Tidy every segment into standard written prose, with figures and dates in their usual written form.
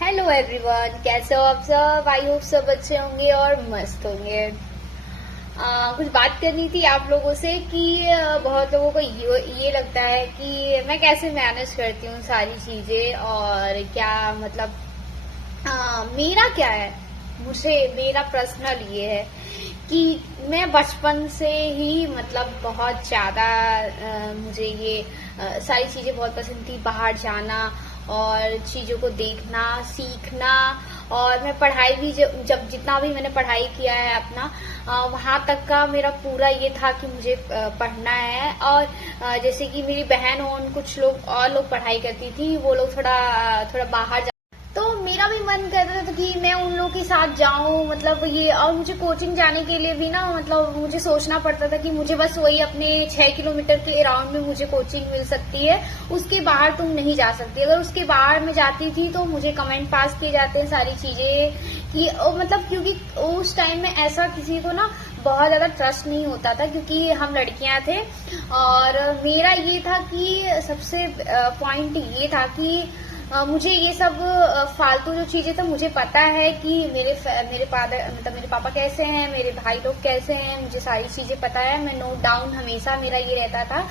Hello everyone, कैसे हो आप सब। आई होप सब अच्छे होंगे और मस्त होंगे। कुछ बात करनी थी आप लोगों से कि बहुत लोगों को ये लगता है कि मैं कैसे मैनेज करती हूँ सारी चीजें और क्या मतलब मेरा क्या है। मुझे मेरा पर्सनल ये है कि मैं बचपन से ही मतलब बहुत ज्यादा मुझे ये सारी चीजें बहुत पसंद थी, बाहर जाना और चीजों को देखना सीखना। और मैं पढ़ाई भी जब जितना भी मैंने पढ़ाई किया है अपना वहां तक का मेरा पूरा ये था कि मुझे पढ़ना है। और जैसे कि मेरी बहन और कुछ लोग और लोग पढ़ाई करती थी, वो लोग थोड़ा थोड़ा बाहर तो मेरा भी मन कर रहा था कि मैं उन लोगों के साथ जाऊं मतलब ये। और मुझे कोचिंग जाने के लिए भी ना मतलब मुझे सोचना पड़ता था कि मुझे बस वही अपने 6 किलोमीटर के अराउंड में मुझे कोचिंग मिल सकती है, उसके बाहर तुम नहीं जा सकती। अगर उसके बाहर में जाती थी तो मुझे कमेंट पास किए जाते हैं सारी चीजें कि मतलब क्योंकि उस टाइम में ऐसा किसी को ना बहुत ज्यादा ट्रस्ट नहीं होता था क्योंकि हम लड़कियां थे। और मेरा ये था कि सबसे पॉइंट ये था कि मुझे ये सब फालतू जो चीजें था मुझे पता है कि मेरे फादर मतलब मेरे पापा कैसे हैं, मेरे भाई लोग कैसे हैं, मुझे सारी चीजें पता है। मैं नोट डाउन हमेशा मेरा ये रहता था,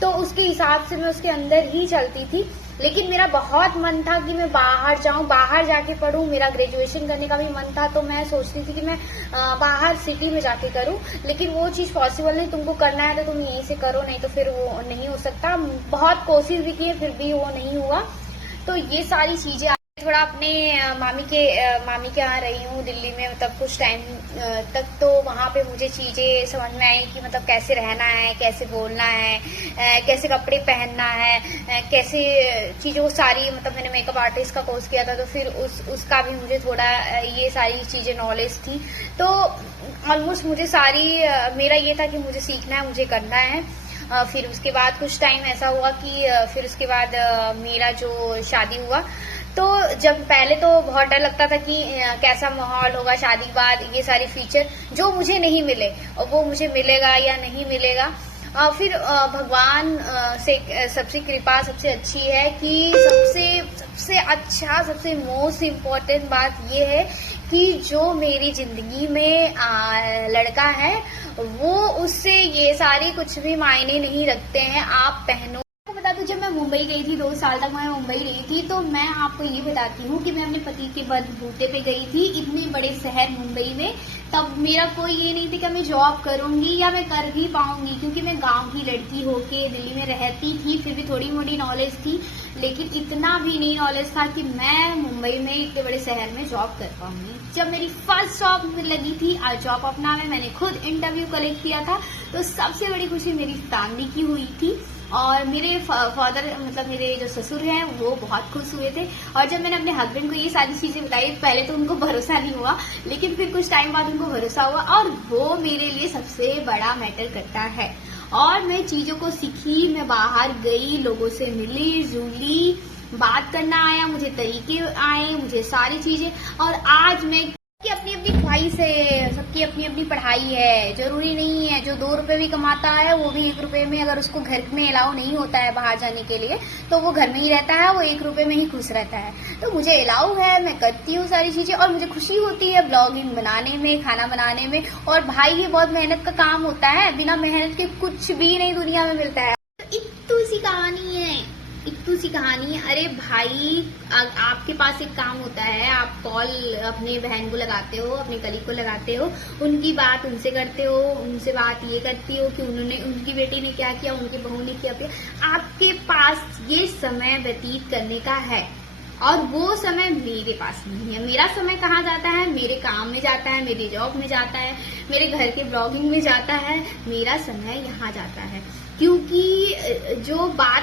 तो उसके हिसाब से मैं उसके अंदर ही चलती थी। लेकिन मेरा बहुत मन था कि मैं बाहर जाऊं, बाहर जाके पढूं। मेरा ग्रेजुएशन करने का भी मन था, तो मैं सोचती थी कि मैं बाहर सिटी में जाके करूं। लेकिन वो चीज पॉसिबल नहीं, तुमको करना है तो तुम यहीं से करो, नहीं तो फिर वो नहीं हो सकता। बहुत कोशिश भी की फिर भी वो नहीं हुआ। तो ये सारी चीजें थोड़ा अपने मामी के यहाँ रही हूँ दिल्ली में मतलब कुछ टाइम तक। तो वहाँ पे मुझे चीजें समझ में आई कि मतलब कैसे रहना है, कैसे बोलना है, कैसे कपड़े पहनना है, कैसे चीजों को सारी मतलब मैंने मेकअप आर्टिस्ट का कोर्स किया था तो फिर उसका भी मुझे थोड़ा ये सारी चीजें नॉलेज थी। तो ऑलमोस्ट मुझे सारी मेरा ये था कि मुझे सीखना है, मुझे करना है। फिर उसके बाद कुछ टाइम ऐसा हुआ कि फिर उसके बाद मेरा जो शादी हुआ। तो जब पहले तो बहुत डर लगता था कि कैसा माहौल होगा शादी के बाद, ये सारे फीचर जो मुझे नहीं मिले और वो मुझे मिलेगा या नहीं मिलेगा। फिर भगवान से सबसे कृपा सबसे अच्छी है कि सबसे अच्छा सबसे मोस्ट इम्पोर्टेंट बात ये है कि जो मेरी जिंदगी में लड़का है वो उससे ये सारी कुछ भी मायने नहीं रखते हैं। आप पहनो बता दूं, जब मैं मुंबई गई थी 2 साल तक मैं मुंबई रही थी, तो मैं आपको ये बताती हूँ कि मैं अपने पति के बलबूते पे गई थी इतने बड़े शहर मुंबई में। तब मेरा कोई ये नहीं थी कि मैं जॉब करूंगी या मैं कर भी पाऊंगी, क्योंकि मैं गांव की लड़की होके दिल्ली में रहती थी। फिर भी थोड़ी मोटी नॉलेज थी, लेकिन इतना भी नहीं नॉलेज था कि मैं मुंबई में इतने बड़े शहर में जॉब कर पाऊंगी। जब मेरी फर्स्ट जॉब लगी थी आज जॉब अपना में मैंने खुद इंटरव्यू कलेक्ट किया था, तो सबसे बड़ी खुशी मेरी फैमिली की हुई थी। और मेरे फादर मतलब मेरे जो ससुर हैं वो बहुत खुश हुए थे। और जब मैंने अपने हस्बैंड को ये सारी चीजें बताई, पहले तो उनको भरोसा नहीं हुआ, लेकिन फिर कुछ टाइम बाद उनको भरोसा हुआ। और वो मेरे लिए सबसे बड़ा मैटर करता है। और मैं चीजों को सीखी, मैं बाहर गई, लोगों से मिली जुली, बात करना आया, मुझे तरीके आए, मुझे सारी चीजें। और आज मैं सबकी अपनी अपनी ख्वाहिश है, सबकी अपनी अपनी पढ़ाई है। जरूरी नहीं है जो 2 रुपए भी कमाता है वो भी 1 रुपए में, अगर उसको घर में अलाउ नहीं होता है बाहर जाने के लिए तो वो घर में ही रहता है, वो 1 रुपए में ही खुश रहता है। तो मुझे अलाउ है, मैं करती हूँ सारी चीजें और मुझे खुशी होती है ब्लॉगिंग बनाने में, खाना बनाने में। और भाई ये बहुत मेहनत का काम होता है, बिना मेहनत के कुछ भी नहीं दुनिया में मिलता है। इतनी सी कहानी है, इतनी सी कहानी है। अरे भाई आपके पास एक काम होता है, आप कॉल अपने बहन को लगाते हो, अपने कलीग को लगाते हो, उनकी बात उनसे करते हो, उनसे बात ये करती हो कि उन्होंने उनकी बेटी ने क्या किया, उनकी बहू ने क्या किया। आपके पास ये समय व्यतीत करने का है और वो समय मेरे पास नहीं है। मेरा समय कहाँ जाता है, मेरे काम में जाता है, मेरी जॉब में जाता है, मेरे घर के ब्लॉगिंग में जाता है। मेरा समय यहाँ जाता है क्योंकि जो बात